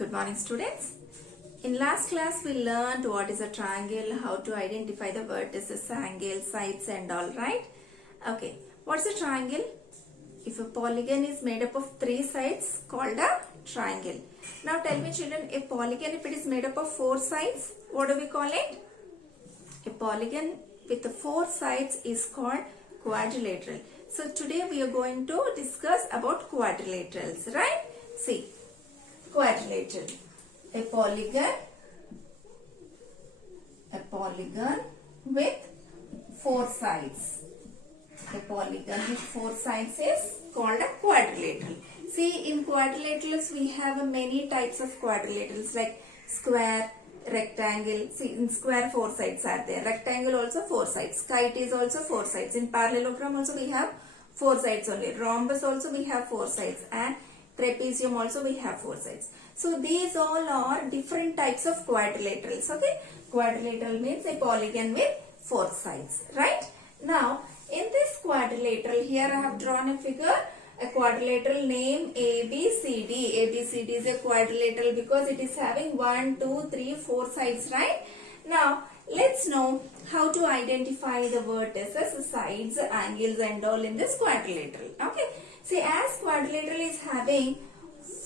Good morning, students. In last class we learned what is a triangle, how to identify the vertices, angles, sides and all, right? Okay, what's a triangle? If a polygon is made up of three sides, called a triangle. Now tell me children, a polygon if it is made up of four sides, what do we call it? A polygon with the four sides is called quadrilateral. So today we are going to discuss about quadrilaterals, right? See, quadrilateral, a polygon with four sides. A polygon with four sides is called a quadrilateral. See, in quadrilaterals we have many types of quadrilaterals like square, rectangle. See, in square four sides are there. Rectangle also four sides. Kite is also four sides. In parallelogram also we have four sides only. Rhombus also we have four sides. And trapezium also we have four sides. So these all are different types of quadrilaterals. Okay, quadrilateral means a polygon with four sides, right? Now in this quadrilateral, here I have drawn a figure, a quadrilateral name ABCD. ABCD is a quadrilateral because it is having 1, 2, 3, 4 sides, right? Now let's know how to identify the vertices, sides, angles and all in this quadrilateral. Okay, see, as quadrilateral is having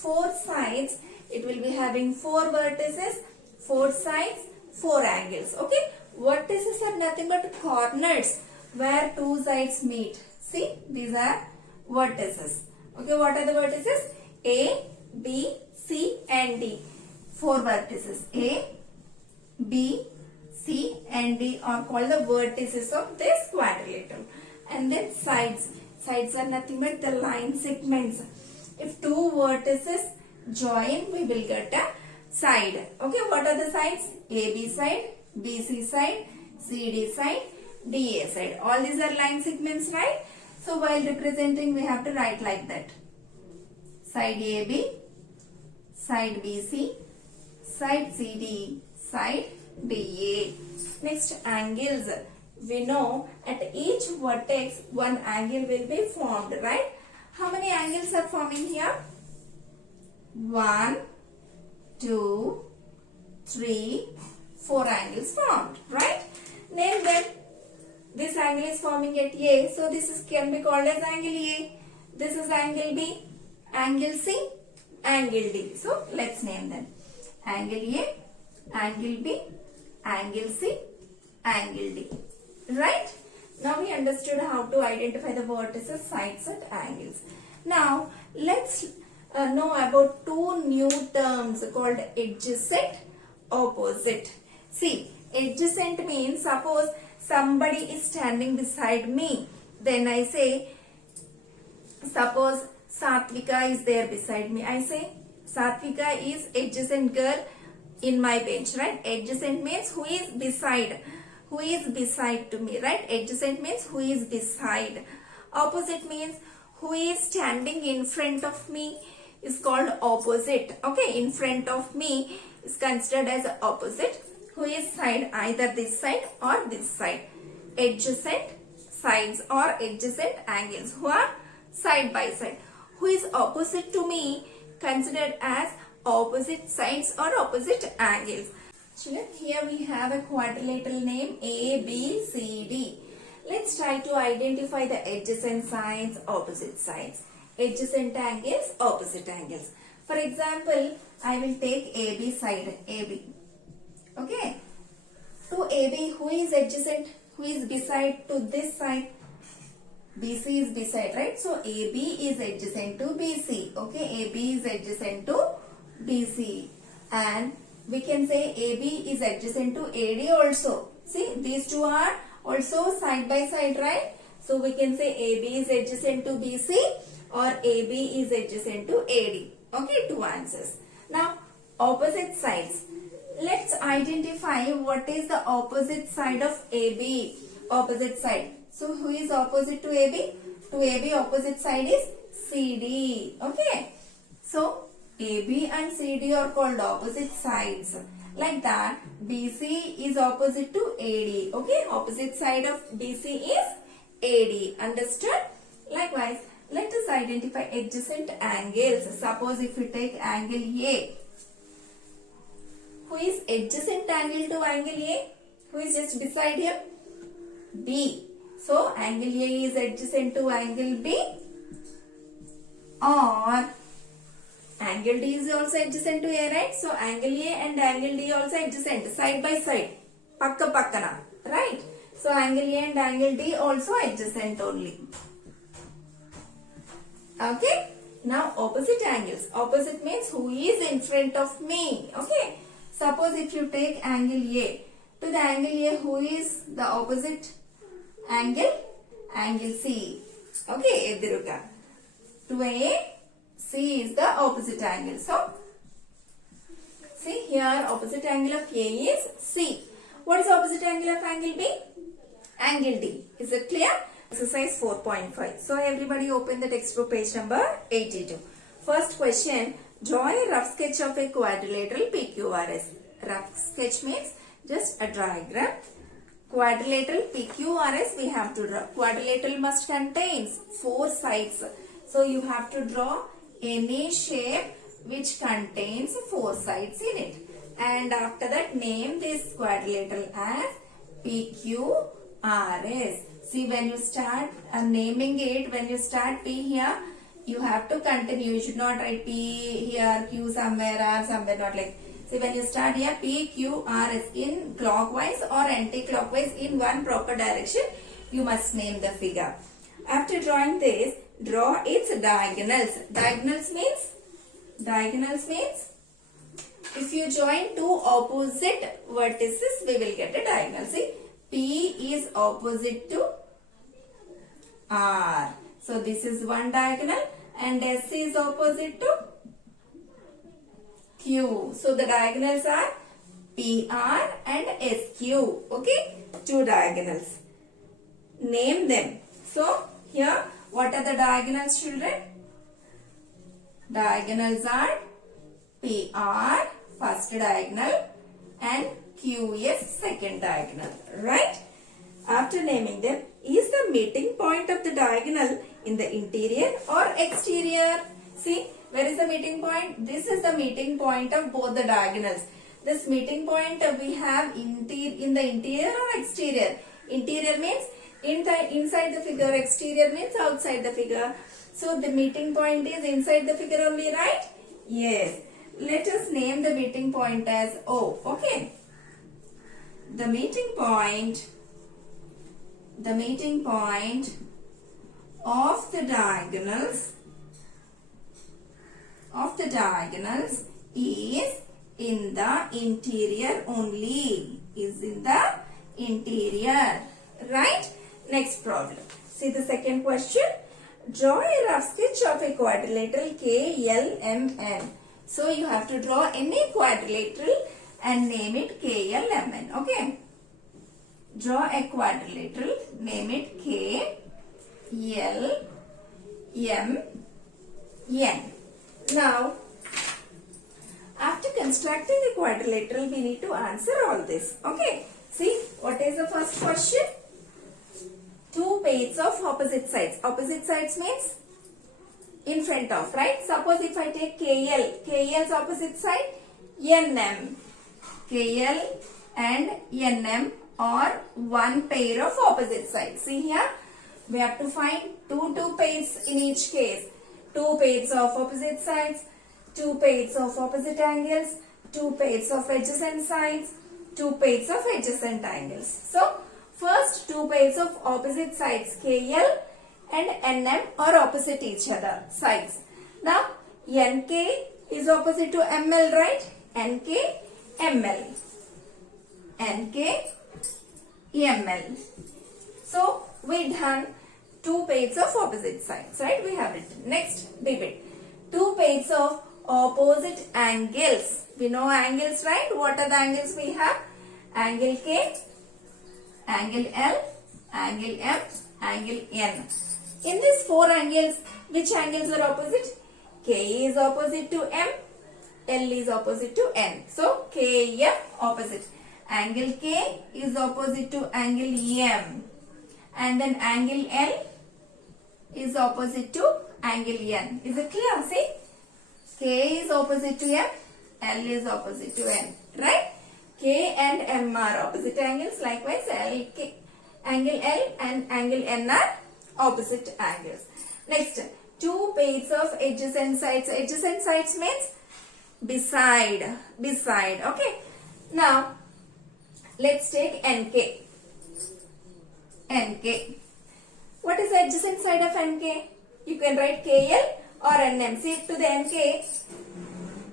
four sides, it will be having four vertices, four sides, four angles. Okay, vertices are nothing but corners where two sides meet. See, these are vertices. Okay, what are the vertices? A, B, C and D. Four vertices. A, B, C and D are called the vertices of this quadrilateral. And then sides. Sides are nothing but the line segments. If two vertices join, we will get a side. Okay, what are the sides? AB side, BC side, CD side, DA side. All these are line segments, right? So while representing, we have to write like that. Side AB, side BC, side CD, side DA. Next, angles. We know at each vertex, one angle will be formed, right? How many angles are forming here? 1, 2, 3, 4 angles formed, right? Name them. This angle is forming at A, so this can be called as angle A. This is angle B, angle C, angle D. So let's name them. Angle A, angle B, angle C, angle D. Right? Now we understood how to identify the vertices, sides and angles. Now let's know about two new terms called adjacent, opposite. See, adjacent means suppose somebody is standing beside me. Then I say, suppose Satvika is there beside me. I say, Satvika is adjacent girl in my bench, right? Adjacent means who is beside. Who is beside to me, right? Adjacent means who is beside. Opposite means who is standing in front of me is called opposite. Okay, in front of me is considered as opposite. Who is side, either this side or this side. Adjacent sides or adjacent angles who are side by side. Who is opposite to me considered as opposite sides or opposite angles. Children, here we have a quadrilateral name ABCD. Let's try to identify the adjacent sides, opposite sides. Adjacent angles, opposite angles. For example, I will take AB side, AB. Okay. To AB, who is adjacent? Who is beside to this side? BC is beside, right? So AB is adjacent to BC. Okay, AB is adjacent to BC. And we can say AB is adjacent to AD also. See, these two are also side by side, right? So we can say AB is adjacent to BC or AB is adjacent to AD. Okay, two answers. Now, opposite sides. Let's identify what is the opposite side of AB. Opposite side. So who is opposite to AB? To AB opposite side is CD. Okay. So AB and CD are called opposite sides. Like that, BC is opposite to AD. Okay. Opposite side of BC is AD. Understood? Likewise, let us identify adjacent angles. Suppose if we take angle A. who is adjacent angle to angle A? Who is just beside him? B. So angle A is adjacent to angle B, or angle D is also adjacent to A, right? So angle A and angle D also adjacent, side by side, pakka pakkana, right? So angle A and angle D also adjacent only. Okay. Now opposite angles. Opposite means who is in front of me. Okay. Suppose if you take angle A, to the angle A, who is the opposite angle? Angle C. Okay, Ediruga. To A, C is the opposite angle. So, see here, opposite angle of A is C. What is opposite angle of angle B? Angle D. Is it clear? Exercise 4.5. So, everybody open the textbook page number 82. First question, draw a rough sketch of a quadrilateral PQRS. Rough sketch means just a diagram. Quadrilateral PQRS we have to draw. Quadrilateral must contain 4 sides. So, you have to draw any shape which contains 4 sides in it. And after that, name this quadrilateral as PQRS. See, when you start naming it, when you start P here, you have to continue. You should not write P here, Q somewhere, R somewhere, not like. See, when you start here, P, Q, R is in clockwise or anti-clockwise in one proper direction, you must name the figure. After drawing this, draw its diagonals. Diagonals means if you join 2 opposite vertices, we will get a diagonal. See, P is opposite to R. So, this is one diagonal and S is opposite to Q. So, the diagonals are PR and SQ. Okay, 2 diagonals. Name them. So, here, what are the diagonals, children? Diagonals are PR, first diagonal, and QS, second diagonal. Right? After naming them, is the meeting point of the diagonal in the interior or exterior? See, where is the meeting point? This is the meeting point of both the diagonals. This meeting point we have in the interior or exterior. Interior means inside the figure. Exterior means outside the figure. So, the meeting point is inside the figure only, right? Yes. Let us name the meeting point as O. Okay. The meeting point of the diagonals is in the interior only. Is in the interior. Right? Next problem. See the second question. Draw a rough sketch of a quadrilateral KLMN. So you have to draw any quadrilateral and name it KLMN. Okay. Draw a quadrilateral, name it KLMN. Now, after constructing the quadrilateral, we need to answer all this. Okay. See, what is the first question? 2 pairs of opposite sides. Opposite sides means in front of, right? Suppose if I take KL's opposite side, NM. KL and NM are 1 pair of opposite sides. See here, we have to find two pairs in each case. 2 pairs of opposite sides, 2 pairs of opposite angles, 2 pairs of adjacent sides, 2 pairs of adjacent angles. So, first 2 pairs of opposite sides, KL and NM are opposite each other sides. Now, NK is opposite to ML, right? NK, ML. NK, ML. So, we done 2 pairs of opposite sides, right? We have written. Next, debate. 2 pairs of opposite angles. We know angles, right? What are the angles we have? Angle K, angle L, angle M, angle N. In these 4 angles, which angles are opposite? K is opposite to M, L is opposite to N. So, KM opposite. Angle K is opposite to angle M. And then angle L is opposite to angle N. Is it clear? See? K is opposite to M, L is opposite to N, right? K and M are opposite angles. Likewise, angle L and angle N are opposite angles. Next, two pairs of adjacent sides. Adjacent sides means beside. Okay. Now, let's take NK. What is the adjacent side of NK? You can write KL or NM. See, to the NK,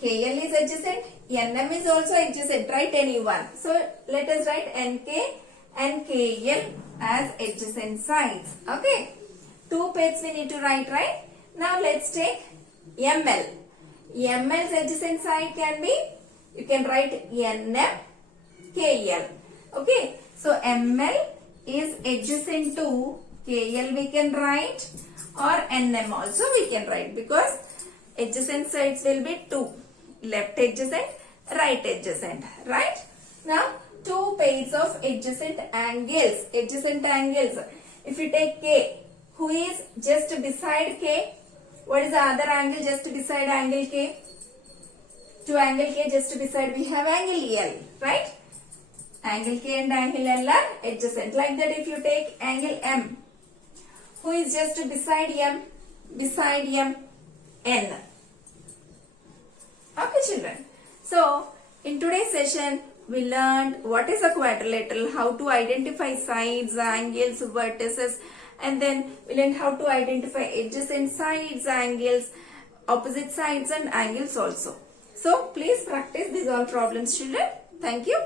KL is adjacent, NM is also adjacent. Write any one. So, let us write NK and KL as adjacent sides. Okay. Two pairs we need to write, right? Now, let's take ML. ML's adjacent side can be, you can write NM, KL. Okay. So, ML is adjacent to KL we can write, or NM also we can write, because adjacent sides will be two. Left adjacent, right adjacent, right? Now, two pairs of adjacent angles. If you take K, who is just beside K, what is the other angle just beside angle K? To angle K just beside we have angle L, right? Angle K and angle L are adjacent. Like that, if you take angle M, who is just beside M? Beside M, N. Okay, children. So, in today's session, we learned what is a quadrilateral, how to identify sides, angles, vertices, and then we learned how to identify adjacent sides, angles, opposite sides and angles also. So, please practice these all problems, children. Thank you.